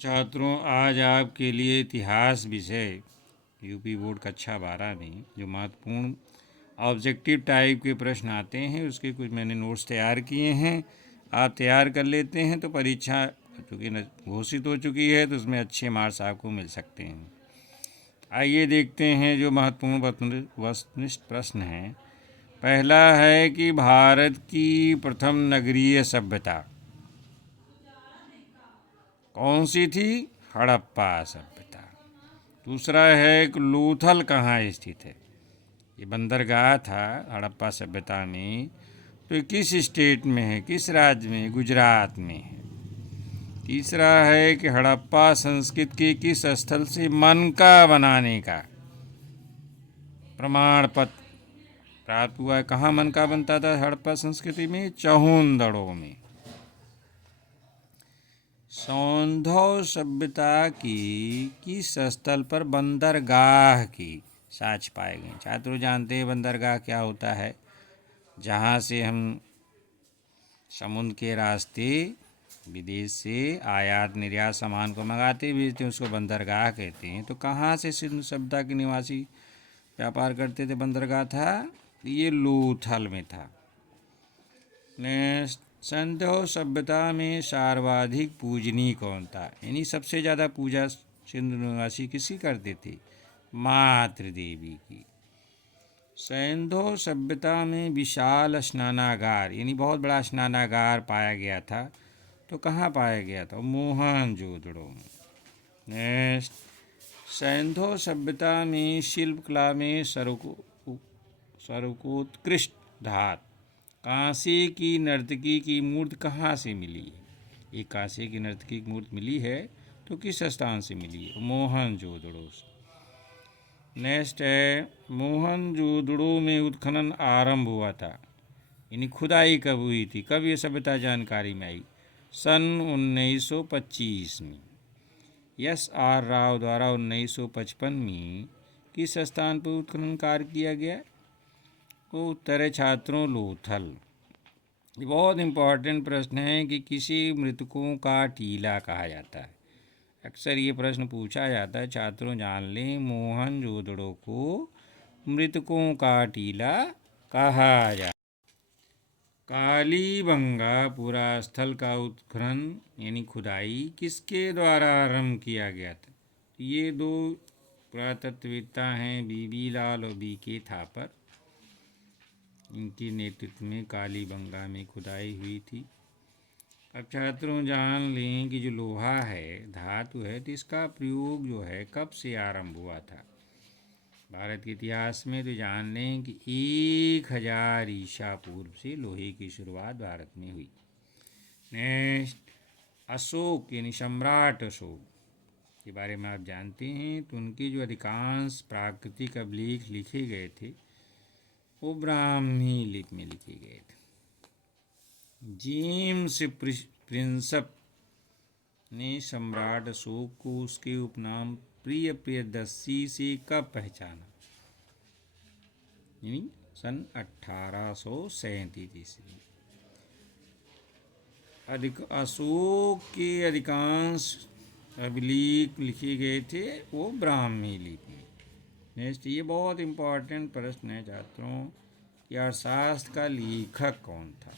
छात्रों, आज आपके लिए इतिहास विषय यूपी बोर्ड कक्षा 12 में जो महत्वपूर्ण ऑब्जेक्टिव टाइप के प्रश्न आते हैं उसके कुछ मैंने नोट्स तैयार किए हैं। आप तैयार कर लेते हैं तो परीक्षा चूँकि घोषित हो चुकी है तो उसमें अच्छे मार्क्स आपको मिल सकते हैं। आइए देखते हैं जो महत्वपूर्ण वस्तुनिष्ठ प्रश्न हैं। पहला है कि भारत की प्रथम नगरीय सभ्यता कौन सी थी? हड़प्पा सभ्यता। दूसरा है कि लोथल कहाँ स्थित है? ये बंदरगाह था हड़प्पा सभ्यता में, तो ये किस स्टेट में है, किस राज्य में? गुजरात में है। तीसरा है कि हड़प्पा संस्कृति के किस स्थल से मनका बनाने का प्रमाण पत्र प्राप्त हुआ है? कहाँ मनका बनता था हड़प्पा संस्कृति में? चहुंदड़ों में। सौंधव सभ्यता की किस स्थल पर बंदरगाह की साक्ष पाए गए? छात्रों जानते हैं बंदरगाह क्या होता है? जहाँ से हम समुद्र के रास्ते विदेश से आयात निर्यात सामान को मंगाते भेजते हैं, उसको बंदरगाह कहते हैं। तो कहाँ से सिंधु सभ्यता के निवासी व्यापार करते थे? बंदरगाह था ये लोथल में था। नेक्स्ट, सिंधु सभ्यता में सर्वाधिक पूजनीय कौन था? यानी सबसे ज़्यादा पूजा सिंधु निवासी किसकी करते थे? मातृ देवी की। सिंधु सभ्यता में विशाल स्नानागार यानी बहुत बड़ा स्नानागार पाया गया था, तो कहाँ पाया गया था? मोहनजोदड़ो में। नेक्स्ट, सिंधु सभ्यता में शिल्पकला में सर्वोत्कृष्ट धातु कांसे की नर्तकी की मूर्ति कहाँ से मिली है? एक कांसे की नर्तकी की मूर्ति मिली है, तो किस स्थान से मिली है? मोहनजोदड़ो से। नेक्स्ट है, मोहनजोदड़ो में उत्खनन आरंभ हुआ था यानी खुदाई कब हुई थी? कब ये सभ्यता जानकारी में आई? सन 1925 में। S.R. राव द्वारा 1955 में किस स्थान पर उत्खनन कार्य किया गया? वो उत्तर है छात्रों लोथल। ये बहुत इम्पॉर्टेंट प्रश्न है कि किसी मृतकों का टीला कहा जाता है। अक्सर ये प्रश्न पूछा जाता है, छात्रों जान लें। मोहनजोदड़ो को मृतकों का टीला कहा जाता। कालीबंगा पुरा स्थल का उत्खनन यानी खुदाई किसके द्वारा आरंभ किया गया था? ये दो पुरातत्ववेत्ता हैं, बीबी लाल और BK थापर। इनके नेतृत्व में कालीबंगा में खुदाई हुई थी। अब छात्रों जान लें कि जो लोहा है धातु है, तो इसका प्रयोग जो है कब से आरंभ हुआ था भारत के इतिहास में? तो जान लें कि 1000 ईसा पूर्व से लोहे की शुरुआत भारत में हुई। नेक्स्ट, अशोक यानी सम्राट अशोक के बारे में आप जानते हैं, तो उनके जो अधिकांश प्राकृतिक अभिलेख लिखे गए थे वो ब्राह्मी लिपि में लिखे गए थे। जेम्स प्रिंसप ने सम्राट अशोक को उसके उपनाम प्रिय प्रियदर्शी से कब पहचाना? यानी सन 1837 ईस्वी। अशोक के अधिकांश अभिलेख लिखे गए थे वो ब्राह्मी लिपि में। नेक्स्ट, ये बहुत इम्पोर्टेंट प्रश्न है छात्रों कि अर्थशास्त्र का लेखक कौन था?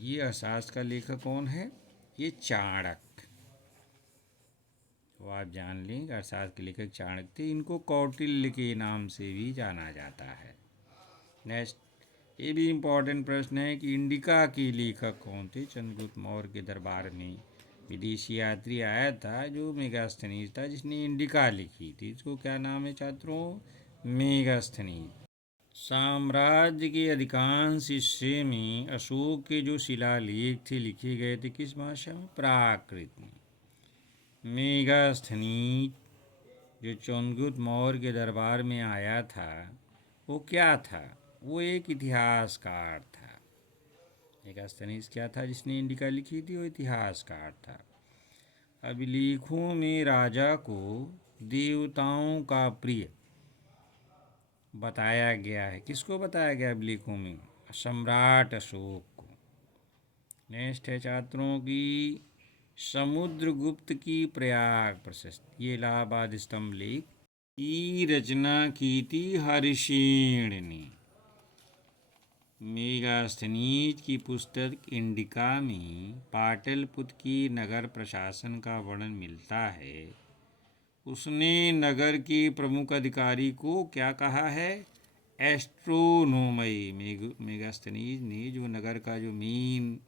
ये अर्थशास्त्र का लेखक कौन है? ये चाणक्य। तो आप जान लें कि अर्थशास्त्र के लेखक चाणक्य थे। इनको कौटिल्य के नाम से भी जाना जाता है। नेक्स्ट, ये भी इम्पोर्टेंट प्रश्न है कि इंडिका के लेखक कौन थे? चंद्रगुप्त मौर्य के दरबार में विदेशी यात्री आया था जो मेगास्थनीज था, जिसने इंडिका लिखी थी। इसको क्या नाम है छात्रों? मेगास्थनीज। साम्राज्य के अधिकांश हिस्से में अशोक के जो शिलालेख थे लिखे गए थे किस भाषा में? प्राकृत में। मेगास्थनीज जो चंद्रगुप्त मौर्य के दरबार में आया था वो क्या था? वो एक इतिहासकार था। मेगास्थनीज क्या था जिसने इंडिका लिखी थी? वो इतिहासकार था। अभिलेखों में राजा को देवताओं का प्रिय बताया गया है। किसको बताया गया अभिलेखों में? सम्राट अशोक को। नेक्स्ट है छात्रों की समुद्रगुप्त की प्रयाग प्रशस्ति, ये इलाहाबाद स्तंभ लेख की रचना की थी हरिसेन ने। मेगास्थनीज की पुस्तक इंडिका में पाटलिपुत्र की नगर प्रशासन का वर्णन मिलता है। उसने नगर के प्रमुख अधिकारी को क्या कहा है? एस्ट्रोनोमई। मेगास्थनीज ने जो नगर का जो मेन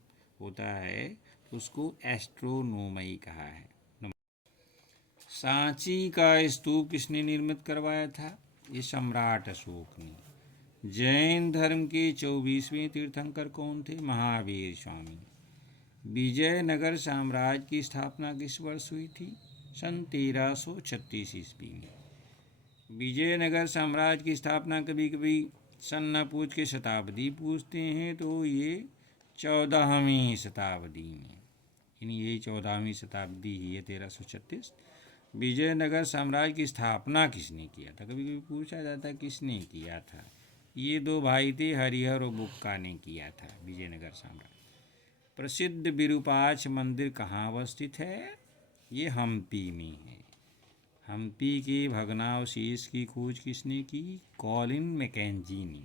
होता है उसको एस्ट्रोनोमई कहा है। सांची का स्तूप किसने निर्मित करवाया था? ये सम्राट अशोक ने। जैन धर्म के 24वें तीर्थंकर कौन थे? महावीर स्वामी। विजयनगर साम्राज्य की स्थापना किस वर्ष हुई थी? सन 1336 ईस्वी में। विजयनगर साम्राज्य की स्थापना कभी कभी सन न पूछ के शताब्दी पूछते हैं, तो ये 14वीं शताब्दी में, यानी यही 14वीं शताब्दी ही है 1336। विजयनगर साम्राज्य की स्थापना किसने किया था? कभी कभी पूछा जाता है किसने किया था। ये दो भाई थे, हरिहर और बुक्का ने किया था विजयनगर साम्राज्य। प्रसिद्ध विरूपाक्ष मंदिर कहाँ अवस्थित है? ये हम्पी में है। हम्पी के भग्नावशेष की खोज किसने की? कॉलिन मैकेंजी ने।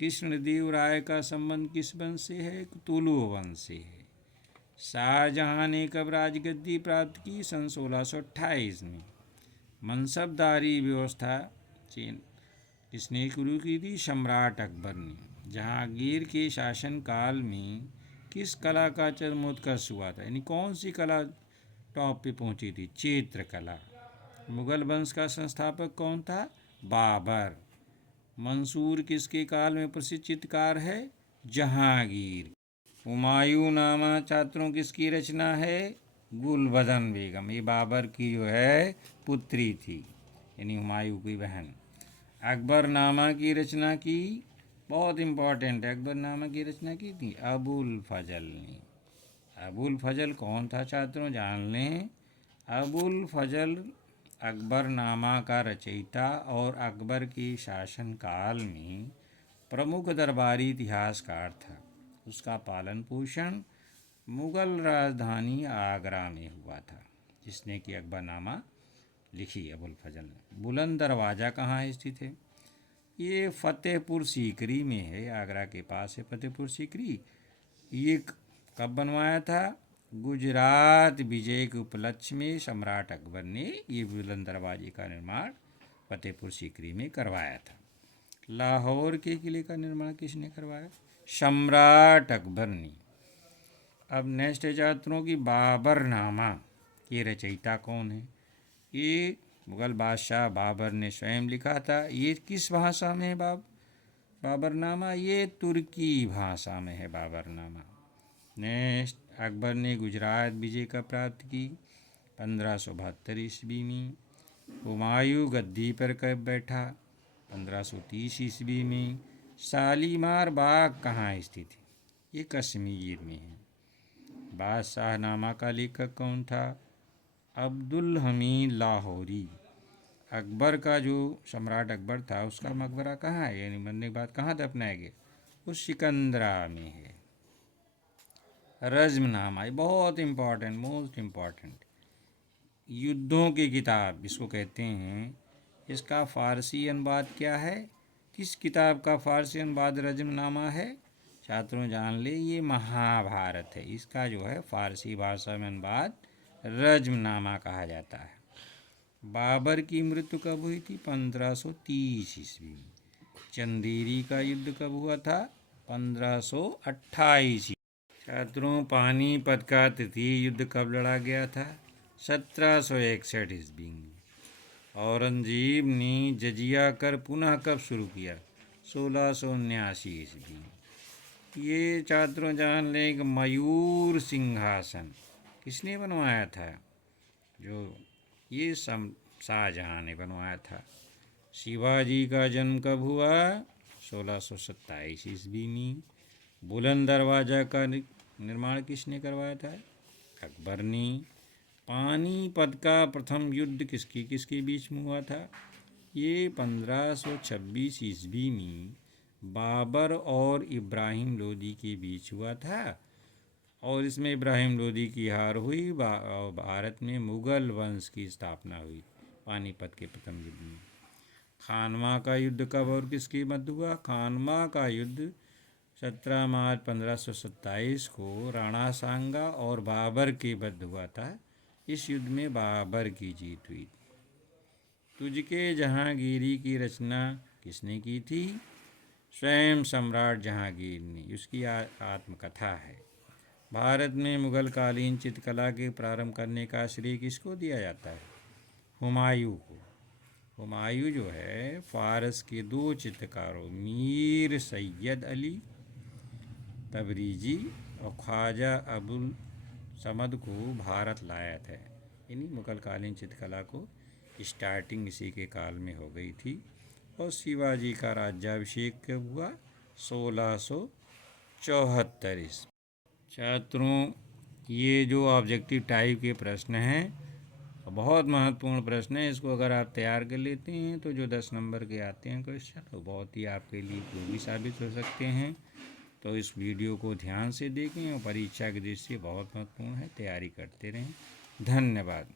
कृष्णदेव राय का संबंध किस वंश से है? तुलु वंश से है। शाहजहां ने कब राजगद्दी प्राप्त की? सन 1628 में। मनसबदारी व्यवस्था किसने शुरू की थी? सम्राट अकबर ने। जहांगीर के शासनकाल में किस कला का चरमोत्कर्ष हुआ था? यानी कौन सी कला टॉप पे पहुंची थी? चित्रकला। मुगल वंश का संस्थापक कौन था? बाबर। मंसूर किसके काल में प्रसिद्ध चित्रकार है? जहांगीर। हुमायूंनामा छात्रों किसकी रचना है? गुलबदन बेगम। ये बाबर की जो है पुत्री थी, यानी हुमायूं की बहन। अकबरनामा की रचना की, बहुत इम्पोर्टेंट है, अकबरनामा की रचना की थी अबुल फजल ने। अबुल फजल कौन था छात्रों? जान लें। अबुल फजल अकबरनामा का रचयिता और अकबर के शासनकाल में प्रमुख दरबारी इतिहासकार था। उसका पालन पोषण मुगल राजधानी आगरा में हुआ था, जिसने कि अकबरनामा लिखी अबुल फजल ने। बुलंद दरवाज़ा कहाँ स्थित है? ये फतेहपुर सीकरी में है, आगरा के पास है फतेहपुर सीकरी। ये कब बनवाया था? गुजरात विजय के उपलक्ष्य में सम्राट अकबर ने ये बुलंद दरवाजे का निर्माण फतेहपुर सीकरी में करवाया था। लाहौर के किले का निर्माण किसने करवाया? सम्राट अकबर ने। अब नेक्स्ट है छात्रों की बाबरनामा, ये रचयिता कौन है? ये मुगल बादशाह बाबर ने स्वयं लिखा था। ये किस भाषा में है बाबरनामा? ये तुर्की भाषा में है बाबरनामा। नेक्स्ट, अकबर ने गुजरात विजय कब प्राप्त की? 1572 ईस्वी में। हुमायूं गद्दी पर कब बैठा? 1530 ईस्वी में। शालीमार बाग कहाँ स्थित है? ये कश्मीर में है। बादशाहनामा का लेखक कौन था? अब्दुल हमीद लाहौरी। अकबर का जो सम्राट अकबर था उसका मकबरा कहाँ है, यानी मरने के बाद कहाँ दफनाया गया? वो सिकंदरा में है। रज़्मनामा, बहुत इम्पॉर्टेंट, मोस्ट इम्पॉर्टेंट, युद्धों की किताब इसको कहते हैं। इसका फ़ारसी अनुवाद क्या है? किस किताब का फ़ारसी अनुवाद रज़्मनामा है? छात्रों जान ले, ये महाभारत है। इसका जो है फ़ारसी भाषा में अनुवाद रज़्मनामा कहा जाता है। बाबर की मृत्यु कब हुई थी? 1530 ईस्वी में। चंदेरी का युद्ध कब हुआ था? 1528। छात्रों, पानीपत का तृतीय युद्ध कब लड़ा गया था? 1761 ईस्वी में। औरंगजेब ने जजिया कर पुनः कब शुरू किया? 1679 ईस्वी में। ये छात्रों जान लें कि मयूर सिंहासन किसने बनवाया था? जो ये शाहजहां ने बनवाया था। शिवाजी का जन्म कब हुआ? 1627 ईस्वी में। बुलंद दरवाज़ा का निर्माण किसने करवाया था? अकबर ने। पानीपत का प्रथम युद्ध किसके बीच में हुआ था? ये 1526 ईस्वी में बाबर और इब्राहिम लोदी के बीच हुआ था। और इसमें इब्राहिम लोदी की हार हुई और भारत में मुगल वंश की स्थापना हुई पानीपत के प्रथम युद्ध में। खानवा का युद्ध कब और किसकी मध्य हुआ? खानवा का युद्ध 17 मार्च 1527 को राणा सांगा और बाबर के मध्य हुआ था। इस युद्ध में बाबर की जीत हुई। तुझके जहांगीरी की रचना किसने की थी? स्वयं सम्राट जहांगीर ने। उसकी आत्मकथा है। भारत में मुगल कालीन चित्रकला के प्रारंभ करने का श्रेय किसको दिया जाता है? हुमायूं को। हुमायूं जो है फारस के 2 चित्रकारों मीर सैयद अली तबरीजी और ख्वाजा अबुल समद को भारत लाया था। यानी मुगल कालीन चित्रकला को स्टार्टिंग इसी के काल में हो गई थी। और शिवाजी का राज्याभिषेक कब हुआ? 1674। छात्रों, ये जो ऑब्जेक्टिव टाइप के प्रश्न हैं बहुत महत्वपूर्ण प्रश्न है। इसको अगर आप तैयार कर लेते हैं तो जो 10 नंबर के आते हैं क्वेश्चन वो बहुत ही आपके लिए उपयोगी साबित हो सकते हैं। तो इस वीडियो को ध्यान से देखें और परीक्षा की दृष्टि से बहुत महत्वपूर्ण है। तैयारी करते रहें। धन्यवाद।